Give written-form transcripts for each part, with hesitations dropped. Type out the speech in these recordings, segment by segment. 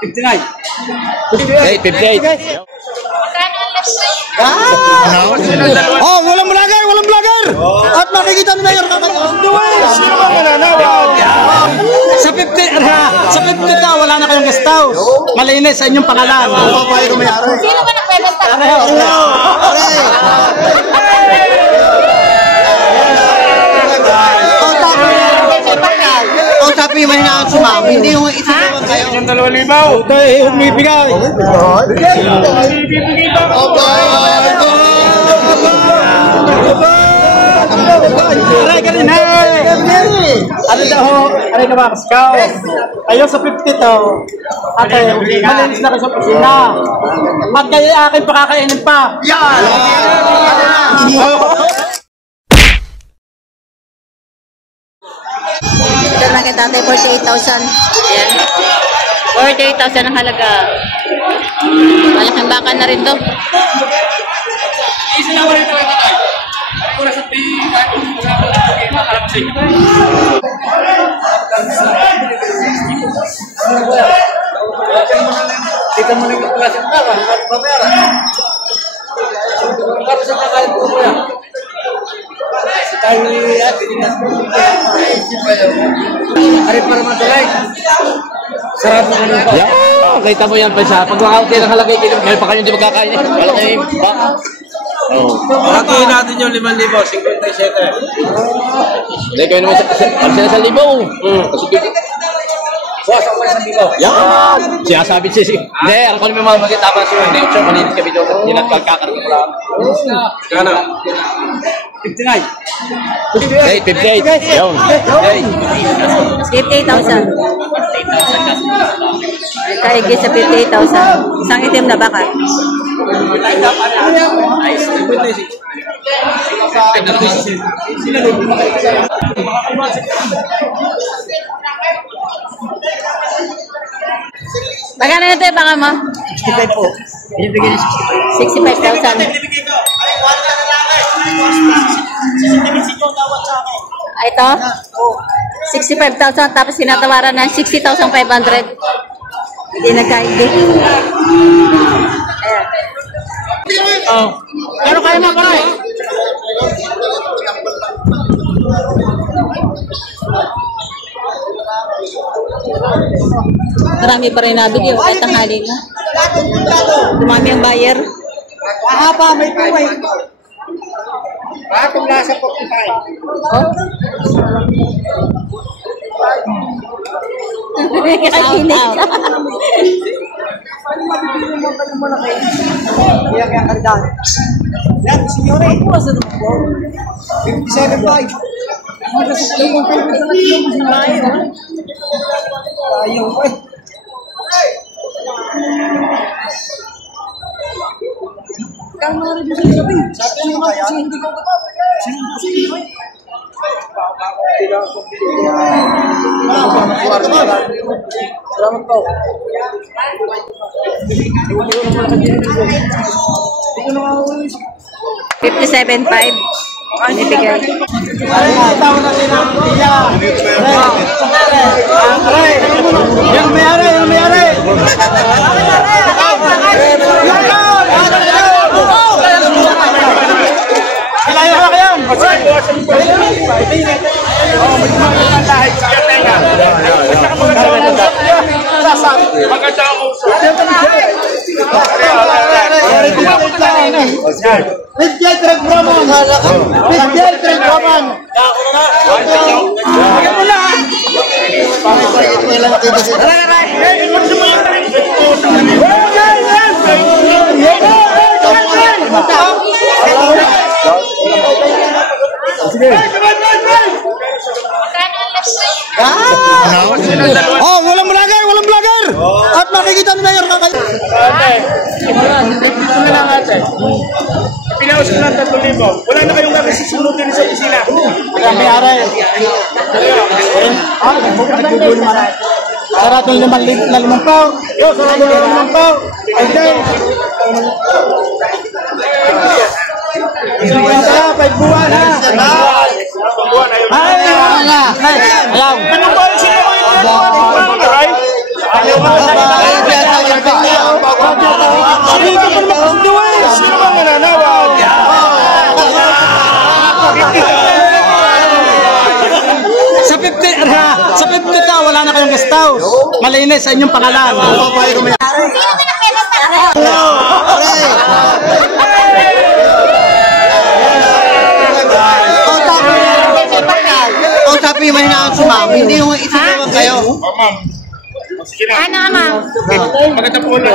59. 58. Oh, walang vlogger, walang vlogger. At makikita mo na yung Sino ba mananawag? sa 50 ka, wala na kayong guest house. Malinis sa inyong pangalan. Sino ba nagbebenta? O sabi mo na si ma'am, hindi yung isip kayo. Yung 2,000. Tayo umibigay. Aray ka rin, ano daw ho? Aray ka ba, Paskaw? Ayaw sa 50 to. Ate, malinis na kayo sa kusina. At kayo akin pakakainin pa. Yan! Ito lang kay tatay, 48,000. Ayan. 48,000 ang halaga. Malaking baka na rin to. Kita mo yung klase ng tala, papera. Para sa kakain po kuya. Tayo ari para matulay. Sarap mo ano pa. Yeah, kita mo yan pa siya. Pag wakauti ng halagay, ngayon pa kayo hindi magkakain. Wala kayo baka. Hatiin natin yung 5,000, 57. Hindi kayo naman sila sa libo. Boss, ako sa libo. Yan! Sinasabi siya si... Hindi, ang kung may mga magkitama siya, hindi siya malinis kami doon. Hindi na kakaroon ko lang. Kano? 59. 58. Yun. 58,000. Kaigi sa 58,000. Isang itim na baka. Magkano na ito yung baka mo? 65 po. 65,000. Ito? 65,000 tapos sinatawaran ng 60,500. Hindi nagkaindi. Ayan. Oh. Pero kaya na ba? Marami pa rin nabili. Kahit tanghali na. Dumami ang buyer. Ahaba, may tuway. Bakit nasa 45? Oh? Kakinig ka. Kaya kalidad. Yan, signore. 57.5. Ayaw ko eh. Sabi mo kaya? Hindi ko ba? Salamat po. 57.5. Binibigay. Tawag natin ang tiya. Yung may-ari, yung may-ari. Kailangan na kayo. Oh, walang vlogger, walang vlogger. At makikita mo na yung kakay. Ito na lang ate. Pinaus ko lang 3,000. Wala na kayong gagawin susunod din sa opisina. Kaya may-ari. Nagdudulo naman. Sarado yung 5 pao. Yo, sarado yung 5 pao. Ay, day. Isang 5 buwan ha. Ay, ayaw. Anong ba yung sila ko yung right? Ayaw mo na. Sa 50 to, wala na kayong guest house. Malinis sa inyong pangalan. O sabi yung mahinaan si ma'am, hindi yung isip kayo. Ma'am. Sige na. Ano, ma'am? Maganda po na.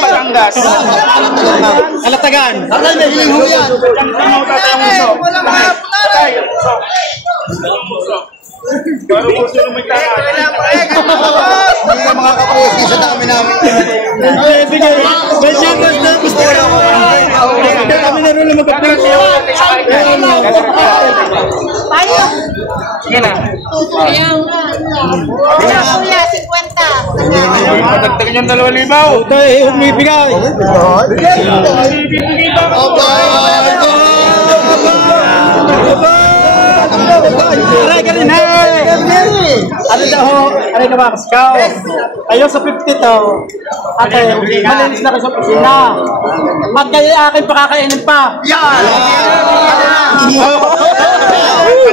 Batangas. Alatagan. Baru puso ng may tangan. Hindi ka mga kapusi sa dami namin. Kami na rin na magkakaroon. Sige na. Kuya, 50. Matagtagan yung 2,000. Ito eh, umibigay. Aray ka rin, hey! Ano daw ho? Aray ka ba, Kaskaw? Ayun sa 50 to. Ate, malinis na kayo sa kusina. At kayo akin pakakainin pa. Yan!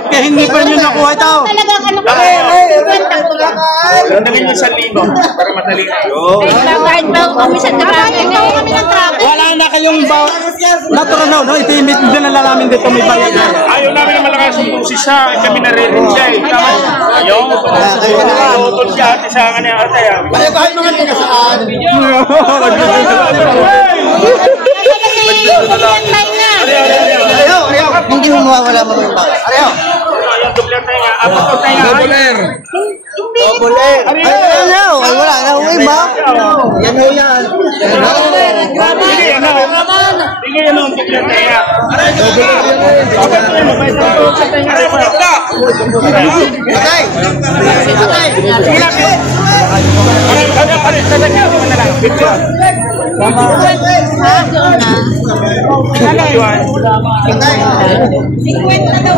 Kaya hindi pa nyo nakuha ito. Talagang ano ka? 50 kuya. Landagin yung 1,000 para madali na. Kahit ba kami sa traffic? Kami ng traffic. Wala na kayong natural no? Ito yung din na namin dito may bayad na. Ayaw namin na malakas yung sisa. Kami nare-rin siya eh. Ayaw. Tutol siya ate sa akin yung ate. Kaya kahit mga tiga saan. Hindi mo mawawala mo yung baka. Ayaw. Ayaw, dobler tayo nga. Apat ko tayo nga. Double air. Ayaw. Ay wala na. Uy ma. Yan ho yan. Sige, ano? Sige, ano? Dobler tayo nga. Okay, mabait na ito. Sa tayo nga. Atay. Atay. Sige lang. Aray, talaga. Ano lang? Video. Ano yun? Atay. 50 daw.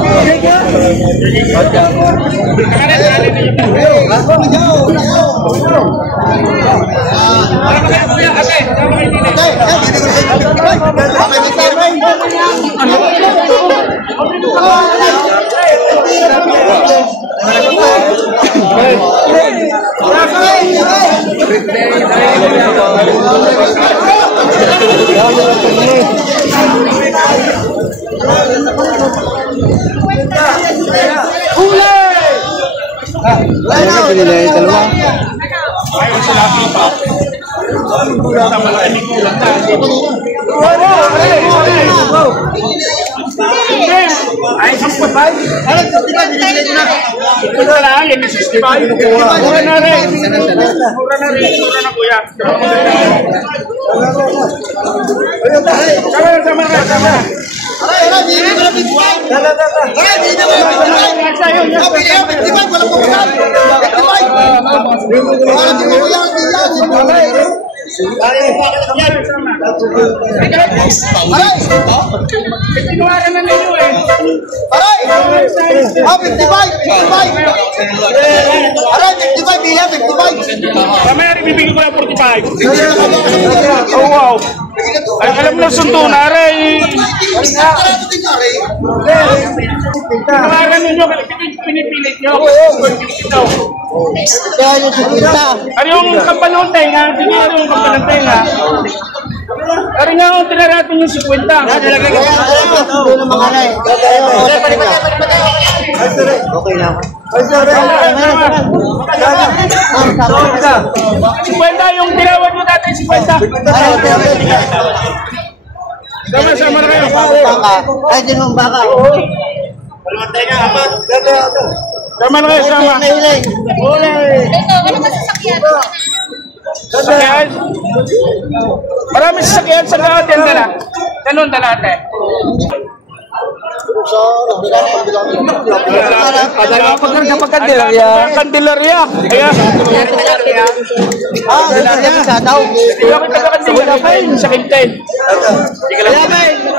Ayaw sila pipa. Tama lang, hindi kulang na. Ay, 65? Ito na lang, yan yung 65. Mura na rin. Mura na rin. Mura na kuya. Sama na. Aray, hindi ko na 55. Aray, hindi na 55. Kapili yung 55, walang pumunta. 55. Wala di mo yan, Aray! Tinuwaran na ninyo eh. Aray! 55! 55! Aray, 55, biya, 55! Mamaya rin bibigyan ko ng 45. Oh wow. Ay, alam mo na sundo na rin. Tinuwaran ninyo, pinipilit nyo. Kaya yung 50. Ano yung kampanong tenga? Sige, ano yung kampanong tenga? Pero nga kung tinaratin yung 50. Nalagay ka sa doon ng mga alay. Okay na ako. 50 yung tinawad mo dati, 50. Sama na kayo. Baka. Ay, din mong baka. Sama na kayo, sama. Ito, ano ba sasakyan? Sasakyan? Maraming sasakyan sa atin dala. Ganun dala ate. Kandilarya. Kaya. Sa tao. Kaya kita ka kandilarya. Sa kintin. Sige lang.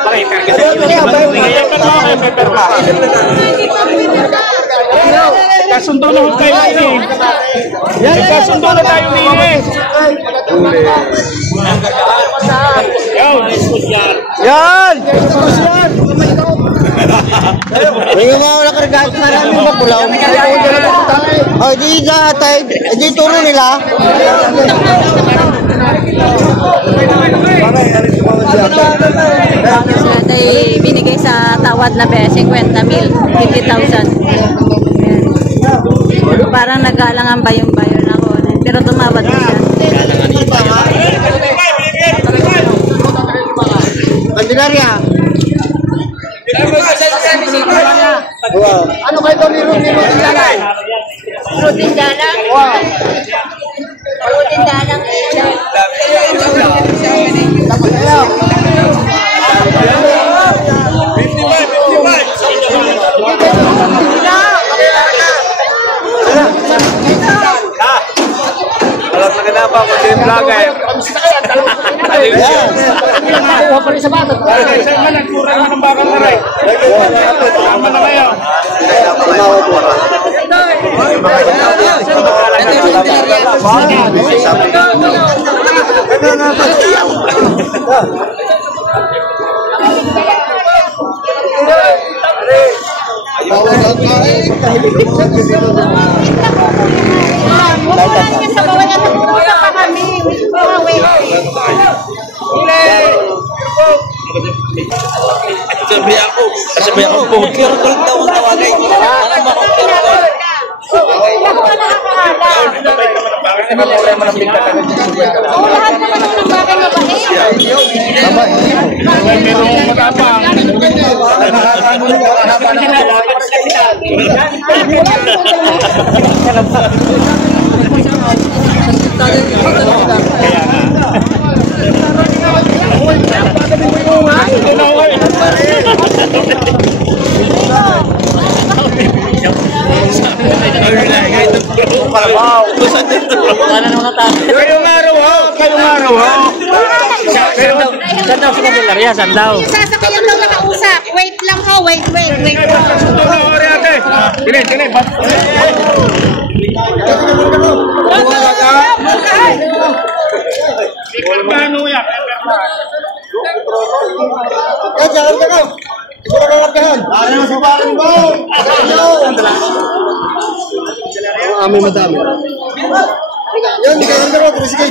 Pakikarga sa iyo. Kaya ka na kayo may perma. Kasundo na ho kayo ni. Kasundo na tayo ni. Yo. Yan! May mga kargaan, maraming bakulaw. Oh, di nahatay, di turo nila. Ito ay binigay sa tawad na 50,000, 50,000. Parang nag-aalangan bayon-bayon ako. Pero tumawad ko siya. Candelaria. Ano kayo ito ni Rutin Dalang? Rutin Dalang? Rutin Dalang. Alam na ka ba kung yung vlogger? Nakuha pa rin sa bata. Saan man, nagtura naman ng bakang naray. Tama na kayo. Sabi ako, poker ko daw ang tawagay. Alam mo kung poker ko. Kayong araw ho! Kayong araw ho! Saan daw si Candelaria? Saan daw? Sasakyan daw nakausap. Wait lang ho, wait. Ito na ori ate! Kini! Paano yan? Jangan. Siguro kakagahan. Ano sa parang ba? Ang aming madami. Yan, jangan. Terus sige.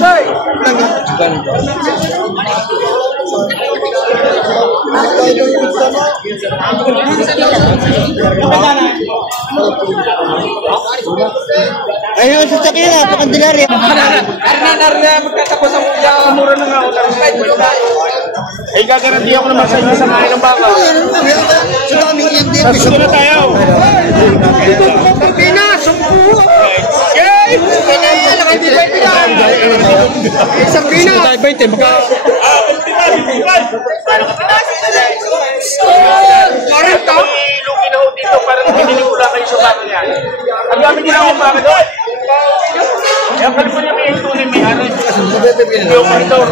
Ayun, sasakyan na, Candelaria. Magtatapos ang mura na nga ako. Ay, gagaranti ako naman sa inyo sa mga ng baka. Gusto na tayo. Pinas! Okay! Isang Pinas! 20, baka... Ilugi na ho dito para pinilula kayo sa baka niyan. Ang gamit nila akong baka doon. Kaya California may tunay may ano. Hindi yung monitor.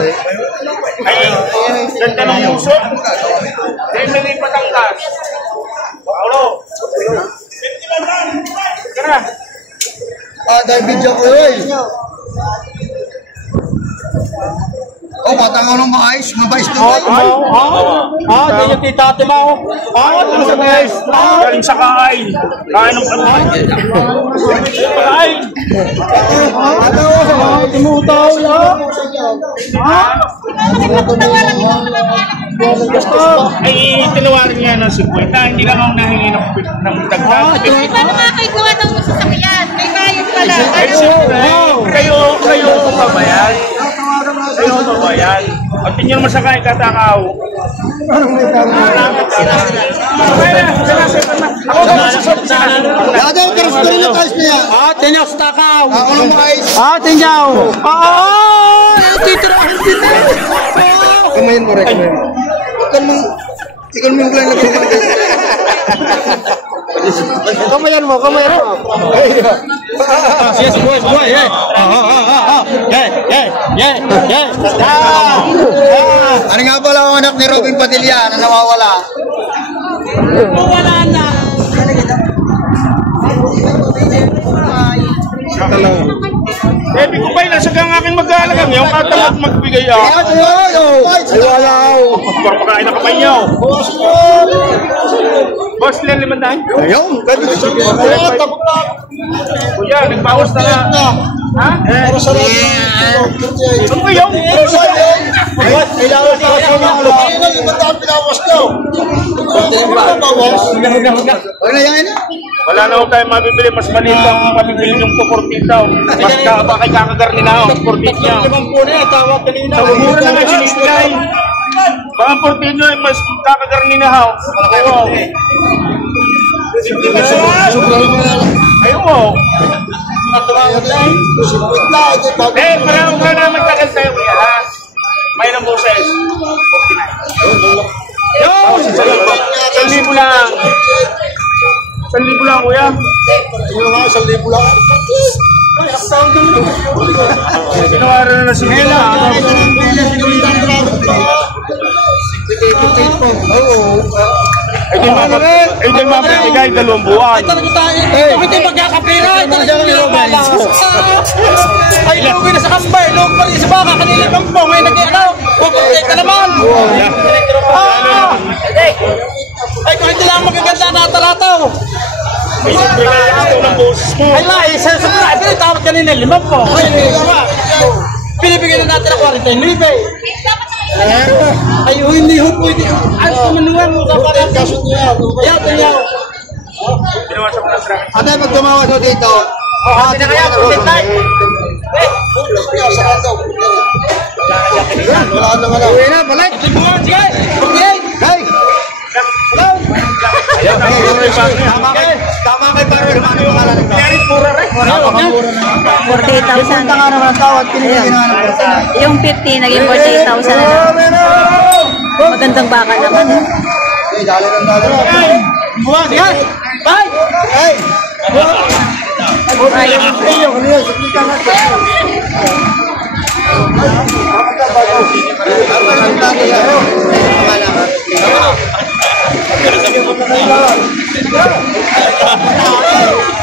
Ay, ganda ng puso. Dahil may lipat ang gas. Paulo. Kara. Dahil video ko yun. Matang ng maayos, mabais to. Diyan yung tita ate mo. Ano sa guys? Galing sa kain. Kain ng kain. Kain. Tumutaw lang. Ay, tinawarin niya ng 50. Hindi lang ako nahingi ng dagdag. Paano nga kayo gawa ng sasakyan? May bayad pala. Ay, siyempre, kayo pabayan. Kayo pabayan. At tingnan mo sa kain katakaw. Dado, terus ko rin na tayo niya. Tinyaw sa takaw. Ako ng maayos. Tinyaw. Titirahan dito. Kamayin mo rin. Ikaw mong lang nagpapalagay. Kamayan mo. Yes, boys. Ano nga pala ang anak ni Robin Padilla na nawawala? Wala na. Baby ko ba yung nasa gang aking mag-aalagang yung katamad magbigay ako. Ayaw. Pagpapakain na kamay niyo. Boss, Len, 500? Ayaw. Kuya, nagbawas na nga. Ha? Para sa lahat. Ano ba yun? Kailangan sa mga kailangan limandaan pinawas daw. Huwag na yan. Wala na ako tayo mabibili. Mas maliit ang mabibili yung 240 daw. Mas kay kakagarni na ako. 240 niya. Sa umura na nga sinistilay. Baka 14 nyo ay mas kakagarni na ako. Ayaw mo. Parang ka na magtagal sa'yo kuya ha. May ng boses. Yun! 1,000 lang. 1,000 lang kuya. Yung mga 1,000 lang. Ginawaran na si Hela. Ay di mapapigay 2 buwan. Ito hindi magkakapira. Ito hindi magkakapira. Ay, lugi na sa kambay. Lugi pa rin sa baka. Kanila kang po. May nag-ano. Pupuntik ka naman. Ay, kung hindi lang magaganda na talataw. May simple na ako ng boses mo. Ay, lai. Sa mga tawad kanina 5 po. Pinibigyan na natin ang 49. Ay, hindi ho pwede. Ano manuwan mo sa parang kasot niya. Ayaw, ayaw. Ginawasan ko na sa akin. Ate, pag tumawa ko dito. Hindi na kaya, putin tayo. Wala na nga lang. Uwi na, balik. Sige, okay. Hey! Tama kay Paro. Ano yung pangalan nito? Kaya rin pura rin. 48,000. Tanga naman ang tawad. Pinigyan nga ng pera. Yung 50 naging 48,000 na lang. Magandang baka naman. Hey, dali ng dali. Buwan, sige. Bye. Hey! Ay, Hey!